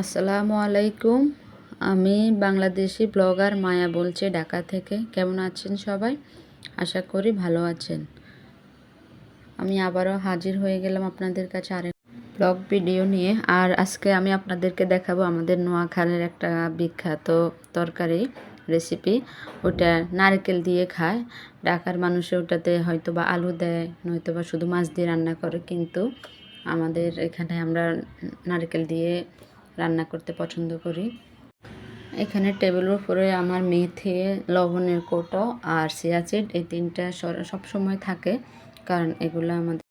আসসালামু আলাইকুম। আমি বাংলাদেশি ব্লগার মায়া বলছি ঢাকা থেকে। কেমন আছেন সবাই? আশা করি ভালো আছেন। আমি আবারও হাজির হয়ে গেলাম আপনাদের কাছে আরেক ব্লগ ভিডিও নিয়ে। আর আজকে আমি আপনাদেরকে দেখাবো আমাদের নোয়াখালীর একটা বিখ্যাত তরকারি রেসিপি। ওটা নারকেল দিয়ে খায়। ঢাকার মানুষে ওটাতে হয়তো বা আলু দেয়, নয়তো বা শুধু মাছ দিয়ে রান্না করে, কিন্তু আমাদের এখানে আমরা নারকেল দিয়ে রান্না করতে পছন্দ করি। এখানে টেবিলের উপরে আমার মেথি, লবণের কৌটো আর সিয়াচিড এই তিনটা সবসময় থাকে, কারণ এগুলো আমাদের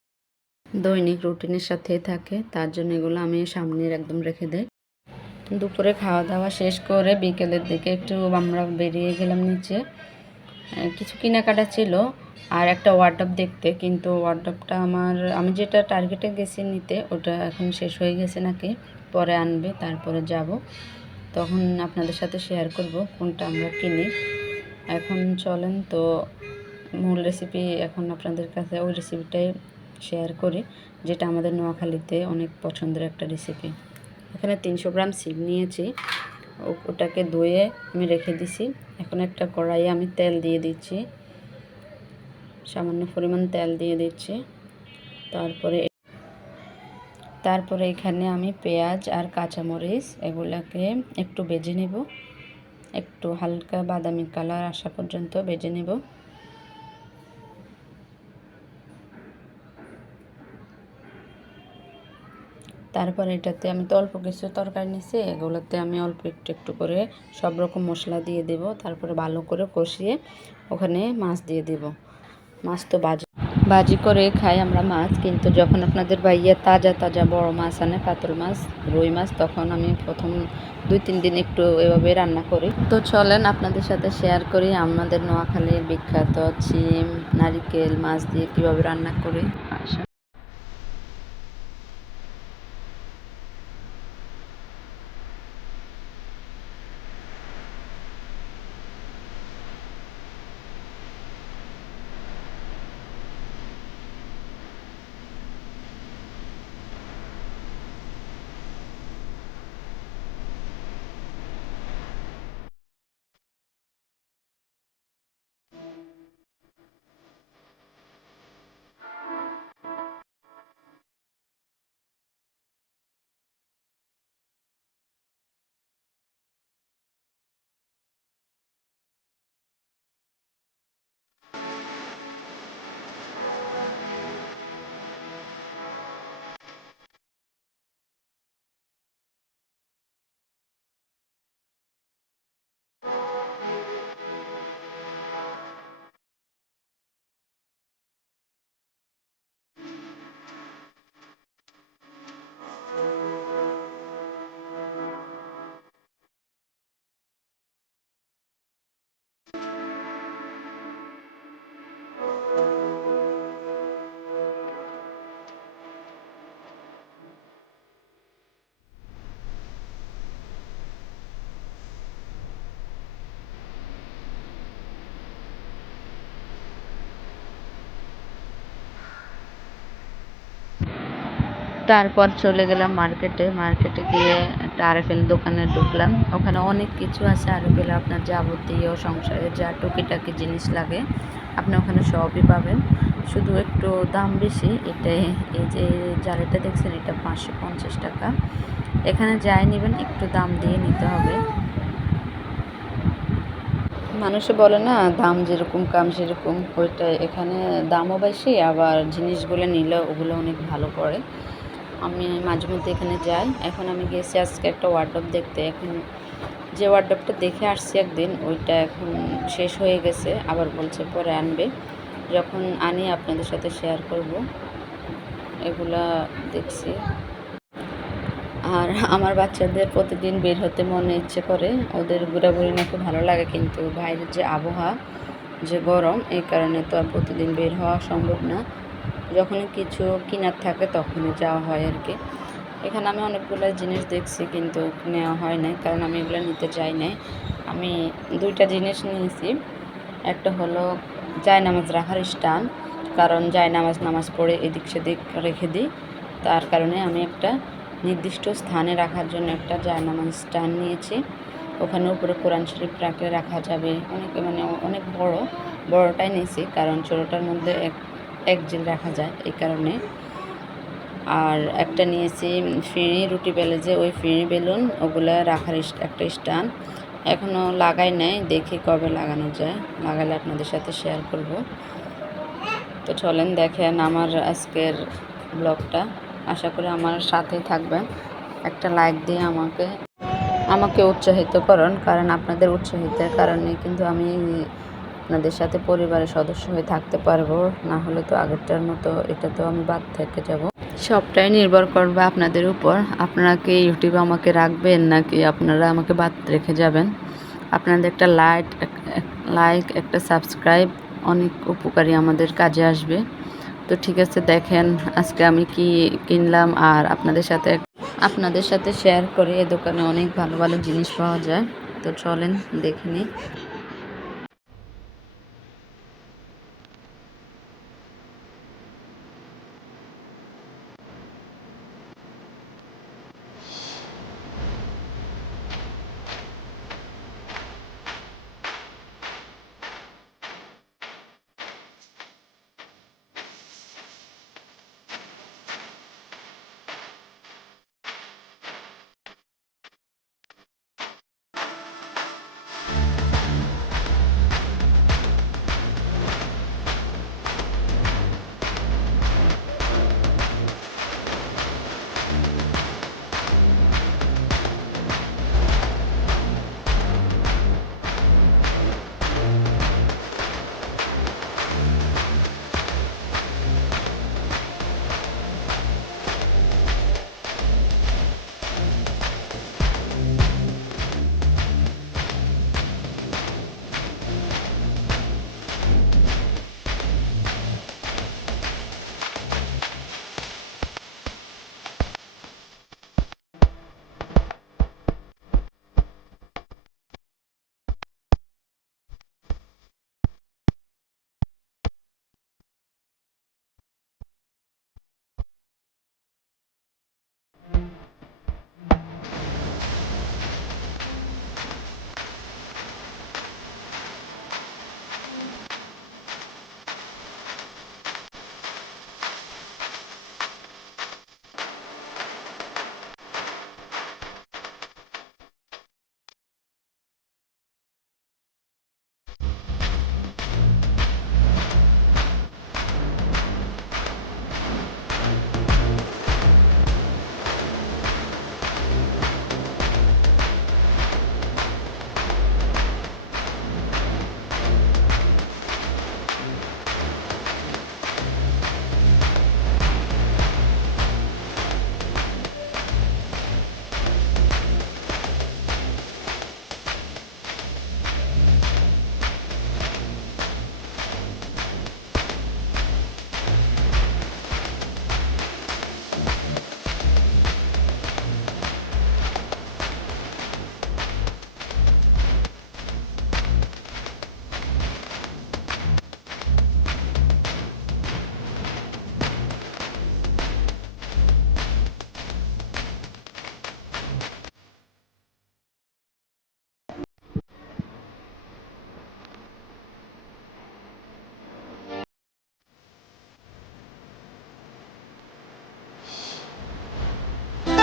দৈনিক রুটিনের সাথে থাকে। তার জন্য এগুলো আমি সামনের একদম রেখে দেই। দুপুরে খাওয়া দাওয়া শেষ করে বিকেলের দিকে একটু আমরা বেরিয়ে গেলাম নিচে। কিছু কেনাকাটা ছিল আর একটা ওয়ার্ডরোব দেখতে, কিন্তু ওয়ার্ডরোবটা আমি যেটা টার্গেটে গেছি নিতে, ওটা এখন শেষ হয়ে গেছে নাকি, পরে আনবে, তারপরে যাব, তখন আপনাদের সাথে শেয়ার করব কোনটা আমরা কিনি। এখন চলেন তো মূল রেসিপি এখন আপনাদের কাছে ওই রেসিপিটাই শেয়ার করি, যেটা আমাদের নোয়াখালীতে অনেক পছন্দের একটা রেসিপি। এখানে 300 গ্রাম সিম নিয়েছি, ওটাকে ধুয়ে আমি রেখে দিছি। এখন একটা কড়াইয়ে আমি তেল দিয়ে দিচ্ছি, সামান্য পরিমাণ তেল দিয়ে দিচ্ছি। তারপরে এখানে আমি পেঁয়াজ আর কাঁচামরিচ এগুলাকে একটু ভেজে নেব, একটু হালকা বাদামি কালার আসা পর্যন্ত ভেজে নেব। তারপরে এটাতে আমি তো অল্প কিছু তরকারি নিছি, এগুলোতে আমি অল্প একটু একটু করে সব রকম মশলা দিয়ে দেব। তারপরে ভালো করে কষিয়ে ওখানে মাছ দিয়ে দেব। মাছ তো বাজি করে খাই আমরা মাছ, কিন্তু যখন আপনাদের ভাইয়া তাজা তাজা বড় মাছ আনে, কাতল মাছ, রুই মাছ, তখন আমি প্রথম 2-3 দিন একটু এভাবে রান্না করি। তো চলেন আপনাদের সাথে শেয়ার করি আমাদের নোয়াখালীর বিখ্যাত শিম নারিকেল মাছ দিয়ে কীভাবে রান্না করি। তারপর চলে গেলাম মার্কেটে গিয়ে একটা আরএফএল দোকানে ঢুকলাম। ওখানে অনেক কিছু আছে আরএফএল, আপনার যাবতীয় সংসারে যা টুকিটাকি জিনিস লাগে আপনি ওখানে সবই পাবেন, শুধু একটু দাম বেশি। এই যে জালিটা দেখছেন, এটা 550 টাকা। এখানে যাই নেবেন একটু দাম দিয়ে নিতে হবে। মানুষে বলে না, দাম যেরকম কাম সেরকম, ওইটা এখানে দামও বেশি, আবার জিনিসগুলো নিলে ওগুলো অনেক ভালো পড়ে। আমি মাঝে মধ্যে এখানে যাই। এখন আমি গেছি আজকে একটা ওয়ার্ডরোব দেখতে। এখন যে ওয়ার্ডরোবটা দেখে আসছি একদিন, ওইটা এখন শেষ হয়ে গেছে, আবার বলছে পরে আনবে। যখন আনি আপনাদের সাথে শেয়ার করব। এগুলা দেখছি। আর আমার বাচ্চাদের প্রতিদিন বের হতে মনে ইচ্ছে করে, ওদের ঘোরাঘুরি নাকি ভালো লাগে, কিন্তু বাইরের যে আবহাওয়া, যে গরম, এই কারণে তো আর প্রতিদিন বের হওয়া সম্ভব না। যখনই কিছু কেনার থাকে তখনই যাওয়া হয় আর কি। এখানে আমি অনেকগুলো জিনিস দেখছি, কিন্তু নেওয়া হয় নাই, কারণ আমি এগুলো নিতে চাই নাই। আমি 2টা জিনিস নিয়েছি। একটা হলো জায়নামাজ রাখার স্ট্যান্ড, কারণ জায়নামাজ নামাজ পড়ে এদিক সেদিক রেখে দিই, তার কারণে আমি একটা নির্দিষ্ট স্থানে রাখার জন্য একটা জায়নামাজ স্ট্যান্ড নিয়েছি। ওখানে উপরে কোরআন শরীফ রাখলে রাখা যাবে। অনেক বড়টাই নিয়েছি, কারণ ছোটোটার মধ্যে এক জিল রাখা যায় এই কারণে। আর একটা নিয়েছি ফিরনি, রুটি বেলে যে ওই ফিরনি বেলুন, ওগুলো রাখার একটা স্ট্যান্ড। এখনও লাগাই নাই, দেখি কবে লাগানো যায়, লাগালে আপনাদের সাথে শেয়ার করব। তো চলেন দেখেন আমার আজকের ব্লগটা। আশা করি আমার সাথেই থাকবেন। একটা লাইক দিয়ে আমাকে উৎসাহিত করুন, কারণ আপনাদের উৎসাহিতের কারণে কিন্তু আমি আপনাদের সাথে পরিবারের সদস্য হয়ে থাকতে পারবো। না হলে তো আগেরটার মতো এটা তো আমি বাদ থেকে যাব। সবটাই নির্ভর করবে আপনাদের উপর। আপনারা কি ইউটিউবে আমাকে রাখবেন নাকি আপনারা আমাকে বাদ রেখে যাবেন। আপনাদের একটা লাইক একটা সাবস্ক্রাইব অনেক উপকারী, আমাদের কাজে আসবে। তো ঠিক আছে, দেখেন আজকে আমি কি কিনলাম আর আপনাদের সাথে শেয়ার করে। এ দোকানে অনেক ভালো ভালো জিনিস পাওয়া যায়। তো চলেন দেখে নিই।